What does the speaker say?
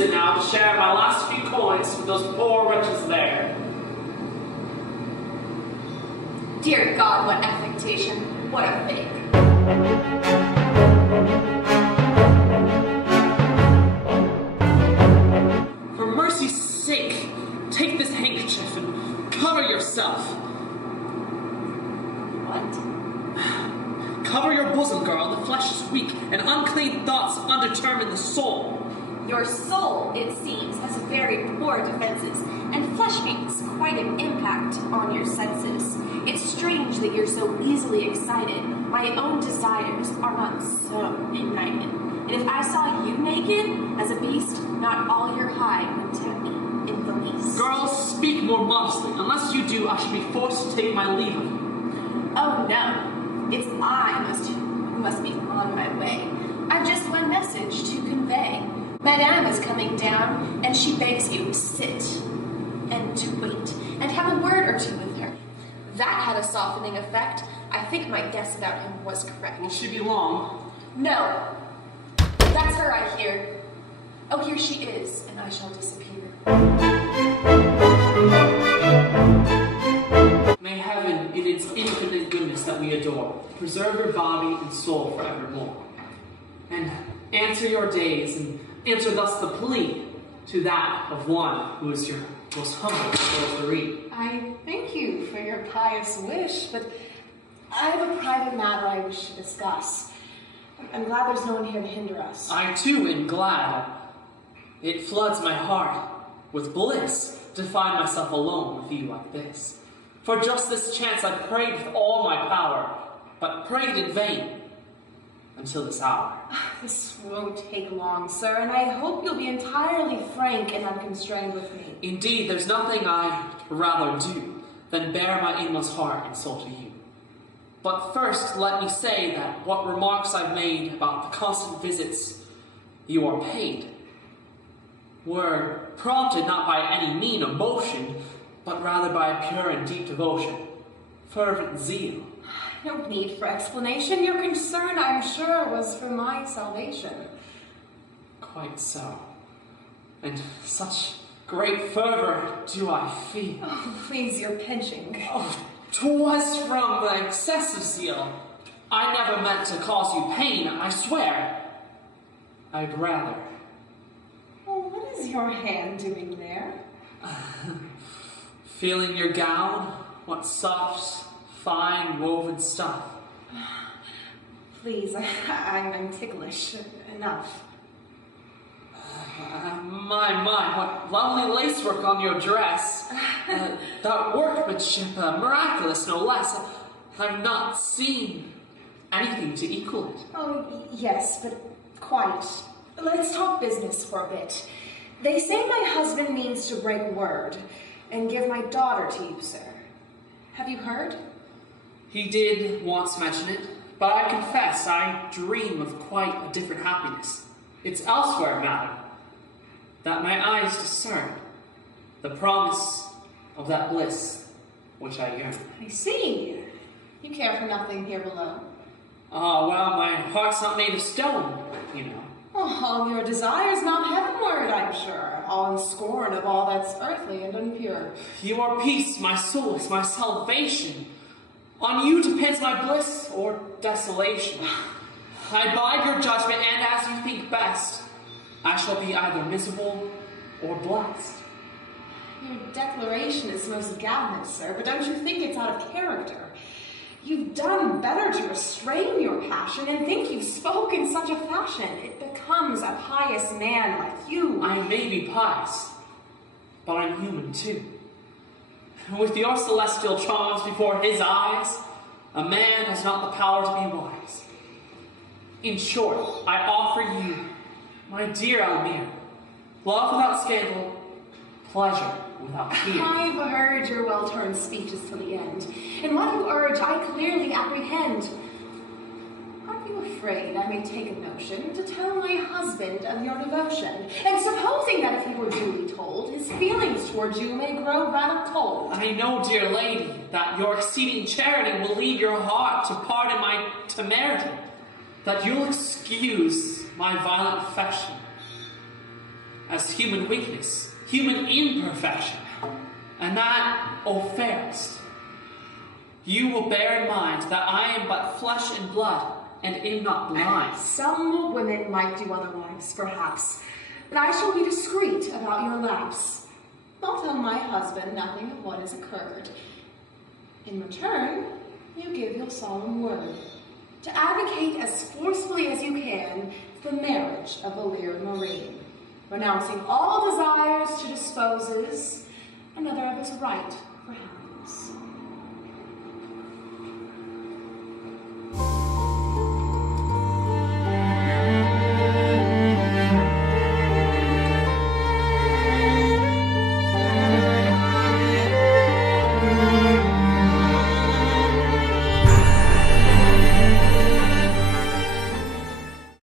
visit now to share my last few coins with those poor wretches there. Dear God, what affectation, what a fake. For mercy's sake, take this handkerchief and cover yourself. What? Cover your bosom, girl. The flesh is weak, and unclean thoughts undetermine the soul. Your soul, it seems, has very poor defenses, and flesh makes quite an impact on your senses. It's strange that you're so easily excited. My own desires are not so ignited. And if I saw you naked as a beast, not all your hide would tempt me in the least. Girls, speak more modestly. Unless you do, I shall be forced to take my leave of you. Oh no, it's I who must be on my way. I've just one message to convey. Madame is coming down, and she begs you to sit and to wait, and have a word or two with her. That had a softening effect. I think my guess about him was correct. Will she be long? No. That's her, I hear. Oh, here she is, and I shall disappear. May heaven, in its infinite goodness that we adore, preserve your body and soul forevermore. And answer your days, and answer thus the plea to that of one who is your most humble sorcery. I thank you for your pious wish, but I have a private matter I wish to discuss. I'm glad there's no one here to hinder us. I too am glad. It floods my heart with bliss to find myself alone with you like this. For just this chance I prayed with all my power, but prayed in vain until this hour. This won't take long, sir, and I hope you'll be entirely frank and unconstrained with me. Indeed, there's nothing I'd rather do than bare my inmost heart and soul to you. But first, let me say that what remarks I've made about the constant visits you are paid were prompted not by any mean emotion, but rather by a pure and deep devotion, fervent zeal. No need for explanation. Your concern, I'm sure, was for my salvation. Quite so. And such great fervor do I feel. Oh, please, you're pinching. Oh, 'twas from the excessive zeal. I never meant to cause you pain, I swear. I'd rather. Oh, what is your hand doing there? Feeling your gown, what soft, fine woven stuff. Please, I'm ticklish. Enough. My, what lovely lacework on your dress. That workmanship, miraculous no less. I've not seen anything to equal it. Oh, yes, but quite. Let's talk business for a bit. They say my husband means to break word and give my daughter to you, sir. Have you heard? He did once mention it, but I confess I dream of quite a different happiness. It's elsewhere, madam, that my eyes discern the promise of that bliss which I yearn. I see. You care for nothing here below. Ah, well, my heart's not made of stone, you know. Oh, all your desires mount heavenward, I'm sure, all in scorn of all that's earthly and impure. You are peace, my solace, my salvation. On you depends my bliss or desolation. I bide your judgment, and as you think best, I shall be either miserable or blessed. Your declaration is most gallant, sir, but don't you think it's out of character? You've done better to restrain your passion and think you spoke in such a fashion. It becomes a pious man like you. I may be pious, but I'm human too. With your celestial charms before his eyes, a man has not the power to be wise. In short, I offer you, my dear Almir, love without scandal, pleasure without fear. I've heard your well-turned speeches to the end, and what you urge I clearly apprehend. Aren't you afraid I may take a notion to tell my husband of your devotion? And supposing that if he were duly told, his feelings towards you may grow rather cold. I know, dear lady, that your exceeding charity will lead your heart to pardon my temerity, that you'll excuse my violent affection, as human weakness, human imperfection, and that, O fairest, you will bear in mind that I am but flesh and blood, and am not blind. Some women might do otherwise, perhaps, but I shall be discreet about your lapse. I'll tell my husband nothing of what has occurred. In return, you give your solemn word to advocate as forcefully as you can the marriage of Molière and Marie, renouncing all desires to disposes another of his right